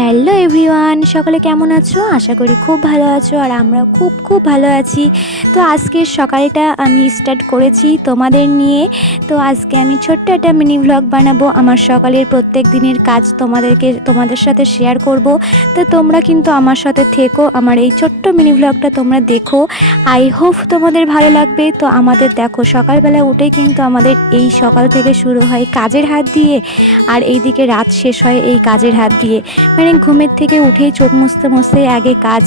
Hello everyone, সকলে কেমন আছো? আশা করি খুব ভালো আছো আর আমরা খুব ভালো আছি। তো আজকের সকালটা আমি স্টার্ট করেছি তোমাদের নিয়ে। তো আজকে আমি ছোট্ট একটা মিনি ভ্লগ বানাবো, আমার সকালের প্রত্যেক দিনের কাজ তোমাদের সাথে শেয়ার করব। তো তোমরা কিন্তু আমার সাথে থেকো, আমার এই ছোট্ট মিনি ভ্লগটা তোমরা দেখো। আই হোপ তোমাদের ভালো লাগবে। তো আমাদের দেখো সকালবেলা উঠেই কিন্তু আমাদের এই সকাল থেকে শুরু হয় কাজের হাত দিয়ে, আর এইদিকে রাত শেষ হয় এই কাজের হাত দিয়ে। মানে ঘুমের থেকে উঠেই চোখ মুছতে মুছতে আগে কাজ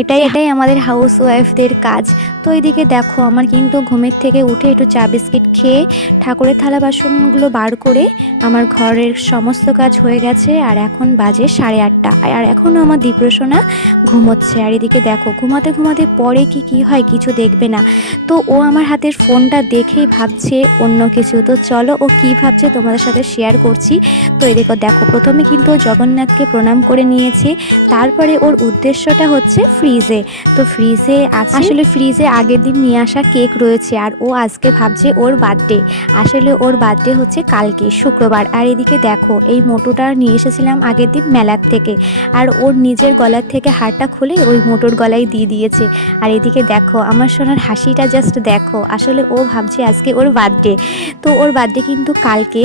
এটাই আমাদের হাউস ওয়াইফদের কাজ। তো এইদিকে দেখো আমার কিন্তু ঘুমের থেকে উঠে একটু চা বিস্কিট খেয়ে ঠাকুরের থালা বাসনগুলো বার করে আমার ঘরের সমস্ত কাজ হয়ে গেছে। আর এখন বাজে 8:30, আর এখনও আমার দীপ্রসোনা ঘুমোচ্ছে। আর এদিকে দেখো ঘুমাতে ঘুমাতে পরে কি হয় কিছু দেখবে না। তো ও আমার হাতের ফোনটা দেখেই ভাবছে অন্য কিছু। তো চলো ও কি ভাবছে তোমাদের সাথে শেয়ার করছি। তো এদিকে দেখো প্রথমে কিন্তু জগন্নাথকে প্রণাম করে নিয়েছে, তারপরে ওর উদ্দেশ্যটা হচ্ছে ফ্রিজে। তো ফ্রিজে আসলে ফ্রিজে আগের দিন নিয়ে আসা কেক রয়েছে, আর ও আজকে ভাবছে ওর বার্থডে। আসলে ওর বার্থডে হচ্ছে কালকে শুক্রবার। আর এদিকে দেখো এই মোটুটা নিয়ে এসেছিলাম আগের দিন মেলার থেকে, আর ওর নিজের গলার থেকে হারটা খুলে ওই মোটুর গলায় দিয়ে দিয়েছে। আর এদিকে দেখো আমার সোনার হাসিটা জাস্ট দেখো, আসলে ও ভাবছে আজকে ওর বার্থডে। তো ওর বার্থডে কিন্তু কালকে।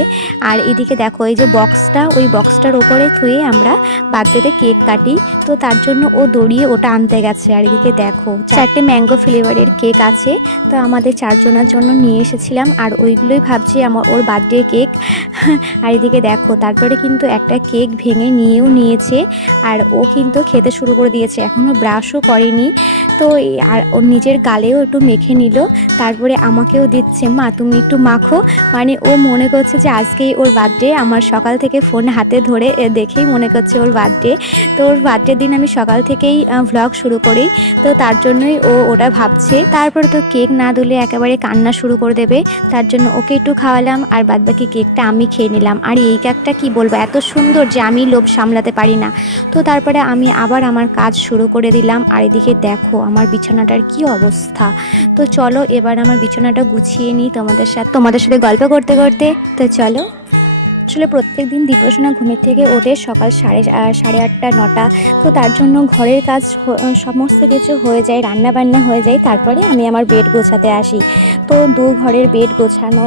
আর এদিকে দেখো এই যে বক্সটা, ওই বক্সটার ওপরে থুয়ে আমরা বার্থডেতে কেক কাটি। তো তার জন্য ও দৌড়িয়ে ওটা আনতে গেছে। আর এদিকে দেখো 4টে ম্যাঙ্গো ফ্লেভারের কেক আছে, তো আমাদের 4জনের জন্য নিয়ে এসেছিলাম, আর ওইগুলোই ভাবছি ওর বার্থডে কেক। আর এদিকে দেখো তারপরে কিন্তু একটা কেক ভেঙে নিয়েছে, আর ও কিন্তু খেতে শুরু করে দিয়েছে, এখনও ব্রাশও করেনি। তো আর ওর নিজের গালেও একটু মেখে নিল, তারপরে আমাকেও দিচ্ছে, মা তুমি একটু মাখো। মানে ও মনে করছে যে আজকেই ওর বার্থডে। আমার সকাল থেকে ফোন হাতে ধরে দেখেই মনে করছে ওর বার্থডে। তো ওর বার্থডের দিন আমি সকাল থেকেই ভ্লগ শুরু করি, তো তার জন্যই ও ওটা ভাবছে। তারপরে তো কেক না দিলে একেবারে কান্না শুরু করে দেবে, তার জন্য ওকে একটু খাওয়ালাম, আর বাদবাকি কেকটা আমি খেয়ে নিলাম। আর এই কেকটা কি বলবো, এত সুন্দর যে আমি লোভ সামলাতে পারি না। তো তারপরে আমি আবার আমার কাজ শুরু করে দিলাম। আর এদিকে দেখো আমার বিছানাটার কি অবস্থা। তো চলো এবার আমার বিছানাটা গুছিয়ে নিই তোমাদের সাথে গল্প করতে করতে। তো চলো। আসলে প্রত্যেক দিন দীপ্রসোনা ঘুমের থেকে ওঠে সকাল 8:30 9টা। তো তার জন্য ঘরের কাজ সমস্ত কিছু হয়ে যায়, রান্না বান্না হয়ে যায়, তারপরে আমি আমার বেড গোছাতে আসি। তো ঘরের বেড গোছানো,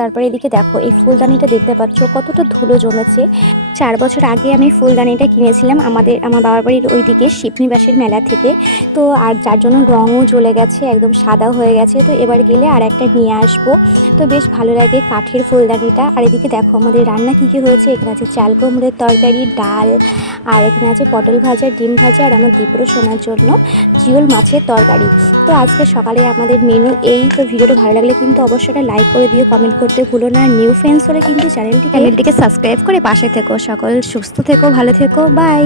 তারপরে এদিকে দেখো এই ফুলদানিটা দেখতে পাচ্ছ কতটা ধুলো জমেছে। 4 বছর আগে আমি ফুলদানিটা কিনেছিলাম আমার বাবার বাড়ির ওইদিকে শিবনিবাসের মেলা থেকে। তো আর যার জন্য রঙও জ্বলে গেছে, একদম সাদা হয়ে গেছে। তো এবার গেলে আর একটা নিয়ে আসবো। তো বেশ ভালো লাগে কাঠের ফুলদানিটা। আর এদিকে দেখো আমাদের রান্না কী হয়েছে। এখানে আছে চাল কুমড়োর তরকারি, ডাল, আর এখানে আছে পটল ভাজা, ডিম ভাজা, আর আমার দীপ্রসোনার জন্য জিওল মাছের তরকারি। তো আজকে সকালে আমাদের মেনু এই। তো ভিডিওটা ভালো লাগলে কিন্তু অবশ্যই লাইক করে দিও, কমেন্ট করতে ভুলো না। নিউ ফ্রেন্ডস হলে কিন্তু চ্যানেলটিকে সাবস্ক্রাইব করে পাশে থেকো। সকল সুস্থ থেকো, ভালো থেকো, বাই।